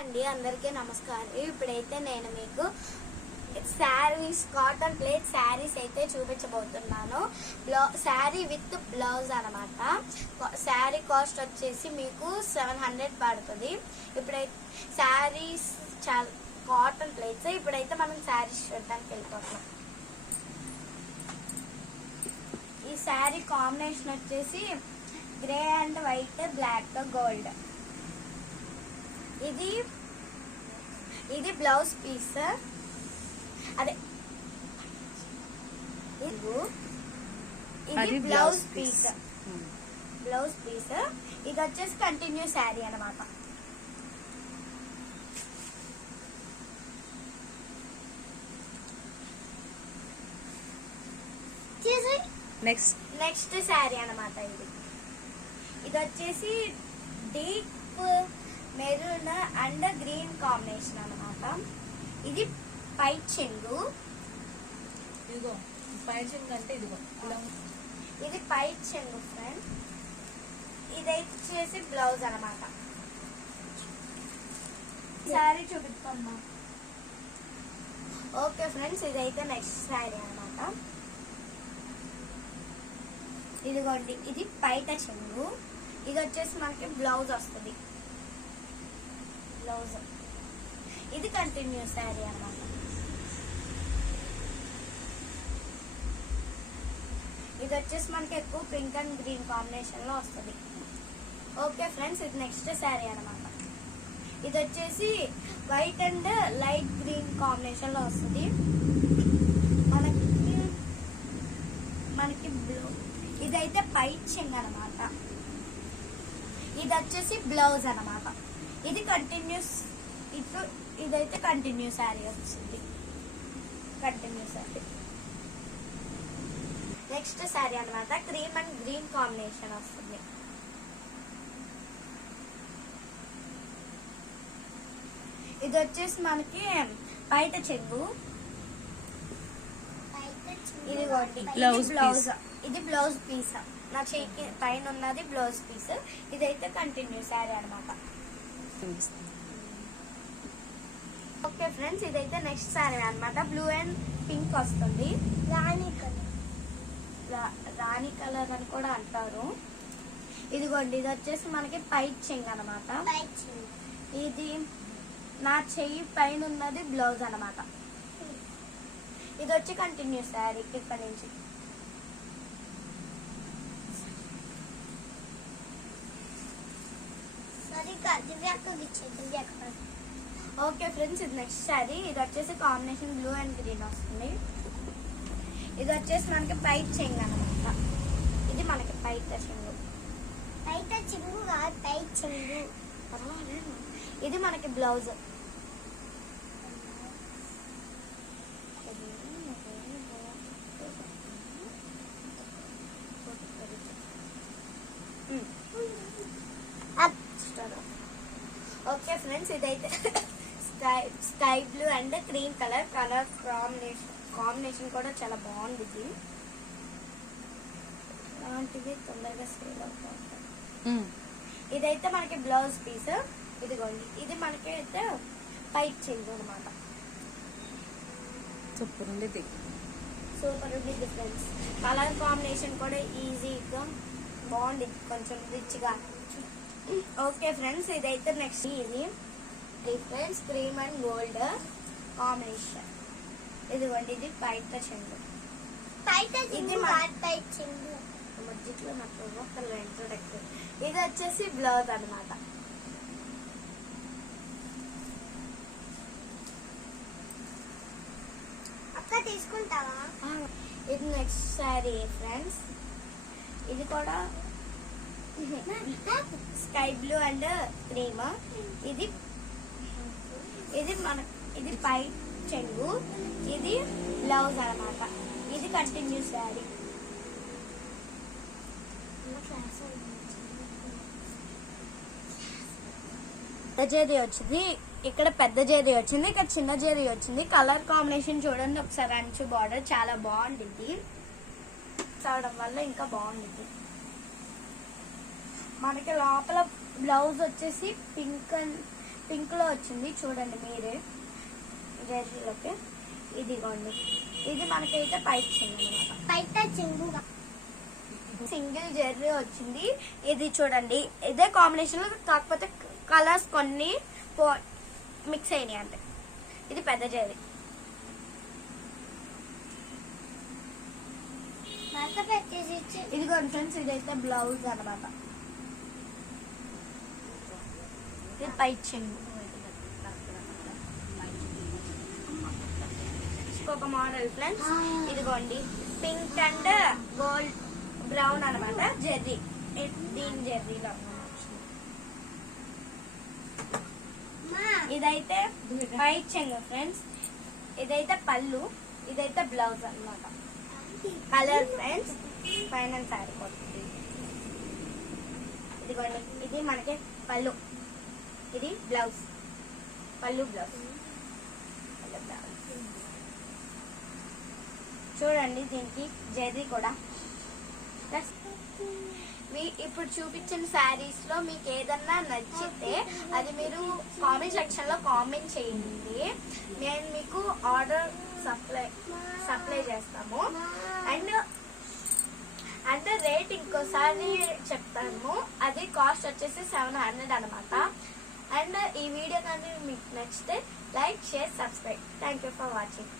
అండి, అందరికీ నమస్కారం. ఇప్పుడైతే నేను మీకు శారీస్, కాటన్ ప్లేట్ శారీస్ అయితే చూపించబోతున్నాను. శారీ విత్ బ్లౌజ్ అనమాట. శారీ కాస్ట్ వచ్చేసి మీకు 700 పడుతుంది. ఇప్పుడైతే శారీస్ కాటన్ ప్లేట్స్. ఇప్పుడైతే మనం శారీస్ చూడడానికి వెళ్ళిపోతున్నాం. ఈ శారీ కాంబినేషన్ వచ్చేసి grey and white, black, gold. ఇది బ్లౌజ్ పీస్. అదే ఇది బ్లౌజ్ పీస్. ఇది వచ్చేసి కంటిన్యూ శారీ అన్నమాట. నెక్స్ట్ శారీ అన్నమాట. ఇది వచ్చేసి deep maroon and green combination అన్నమాట. ఇది పైట్ చెంగు. ఇదిగో పైట్ చెంగు అంటే ఇదిగో ఇది పైట్ చెంగు ఫ్రెండ్. ఇది వచ్చేసి బ్లౌజ్ అన్నమాట. శారీ చూపిస్తామ్మా. ఓకే ఫ్రెండ్స్, ఇదైతే నెక్స్ట్ శారీ అన్నమాట. ఇదిగోండి, ఇది పైట చెంగు. ఇది వచ్చేసి మనకి బ్లౌజ్ వస్తుంది. బ్లౌజ్ ఇది కంటిన్యూ శారీ అన్నమాట. ఇది వచ్చేసి మనకి ఎక్కువ పింక్ అండ్ గ్రీన్ కాంబినేషన్ లో వస్తుంది. ఓకే ఫ్రెండ్స్, ఇది నెక్స్ట్ శారీ అన్నమాట. ఇది వచ్చేసి white and light green combination లో వస్తుంది. మనకి బ్లూ. ఇదైతే పైట్ చెంగ్ అన్నమాట. ఇది వచ్చేసి బ్లౌజ్ అన్నమాట. ఇది కంటిన్యూస్. ఇదైతే కంటిన్యూ శారీ వచ్చింది. కంటిన్యూ శారీ. నెక్స్ట్ శారీ అన్నమాట. క్రీమ్ అండ్ గ్రీన్ కాంబినేషన్ వస్తుంది. ఇది వచ్చేసి మనకి బయట చెంగు. ఇది బ్లౌజ్. ఇది బ్లౌజ్ పీస్. నా చేయికి పైన ఉన్నది బ్లౌజ్ పీస్. ఇదైతే కంటిన్యూ శారీ అన్నమాట. ఓకే ఫ్రెండ్స్, ఇదైతే నెక్స్ట్ శారీ అన్నమాట. బ్లూ అండ్ పింక్ వస్తుంది. రాణి కలర్ అని కూడా అంటారు. ఇదిగోండి, ఇది వచ్చేసి మనకి పైట్ చెంగ్ అన్నమాట. ఇది నా చెయ్యి పైన ఉన్నది బ్లౌజ్ అన్నమాట. ఇది వచ్చి కంటిన్యూ శారీ. ఇక్కడి నుంచి ఓకే ఫ్రెండ్స్, ఇది నెక్స్ట్ శారీ. ఇది వచ్చేసి కాంబినేషన్ బ్లూ అండ్ గ్రీన్ వస్తుంది. ఇది వచ్చేసి మనకి పైట్ చెంగు అనమాట. ఇది మనకి పైట చెంగు. ఇది మనకి బ్లౌజ్. ఓకే ఫ్రెండ్స్, ఇదైతే sky blue and cream colour combination కూడా చాలా బాగుంది. ఇలాంటివి తొందరగా సేల్ అవుతా ఉంటాయి. ఇదైతే మనకి బ్లౌజ్ పీస్. ఇదిగోండి, ఇది మనకి అయితే పైట్ చెంగు అనమాట. సూపర్ ఉంది ఫ్రెండ్స్. కలర్ కాంబినేషన్ కూడా ఈజీగా బాగుంది, కొంచెం రిచ్గా. ఓకే ఫ్రెండ్స్, ఇదైతే నెక్స్ట్. ఇది difference cream and gold combination. ఇదిగోండి, ఇది పైట చెంగు. మధ్యలో నాకు ఒక్కరు ఇంట్రొడక్షన్. ఇది వచ్చేసి బ్లౌజ్ అనమాట. అక్క తీసుకుంటావా? ఇది నెక్స్ట్ శారీ ఫ్రెండ్స్. ఇది కూడా స్కై బ్లూ అండ్ క్రీమ్. ఇది పైట్ చెంగు. ఇది బ్లౌజ్ అన్నమాట. ఇది కంటిన్యూ శారీ. పెద్ద జరీ వచ్చింది, ఇక్కడ పెద్ద జరీ వచ్చింది, ఇక్కడ చిన్న జరీ వచ్చింది. కలర్ కాంబినేషన్ చూడండి ఒకసారి. అంచు బార్డర్ చాలా బాగుంటుంది. చదవడం వల్ల ఇంకా బాగుంటుంది. మనకి లోపల బ్లౌజ్ వచ్చేసి పింక్ లో వచ్చింది చూడండి మీరే జెర్రీలోకి. ఇదిగోండి ఇది మనకైతే పైచింది అనమాట. సింగిల్ జెర్రీ వచ్చింది. ఇది చూడండి ఇదే కాంబినేషన్, కాకపోతే కలర్స్ కొన్ని మిక్స్ అయినాయి అంటే. ఇది పెద్ద జెర్రీ. ఇదిగోండి ఫ్రెండ్స్, ఇదైతే బ్లౌజ్ అనమాట. ఇది పైచింగ్. ఒక మోడల్ ఫ్రెండ్స్, ఇదిగోండి పింక్ అండ్ గోల్డ్ బ్రౌన్ అనమాట జెర్రీ. దీని జెర్రీలో ఇదైతే పైచింగ్ ఫ్రెండ్స్. ఇదైతే పళ్ళు, ఇదైతే బ్లౌజ్ అన్నమాట. కలర్ ఫ్రెండ్స్ పైన సారీ కొడుతుంది. ఇదిగోండి ఇది మనకి పళ్ళు, ఇది బ్లౌజ్, పళ్ళు బ్లౌజ్. చూడండి దీనికి జెర్రీ కూడా. ఇప్పుడు చూపించిన శారీస్ లో మీకు ఏదన్నా నచ్చితే అది మీరు కామెంట్ సెక్షన్ లో కామెంట్ చేయండి. నేను మీకు ఆర్డర్ సప్లై చేస్తాము. అండ్ రేట్ ఇంకోసారి చెప్తాము. అది కాస్ట్ వచ్చేసి 700 అనమాట. అండ్ ఈ వీడియో కానీ మీకు నచ్చితే like, share, subscribe. Thank you for watching.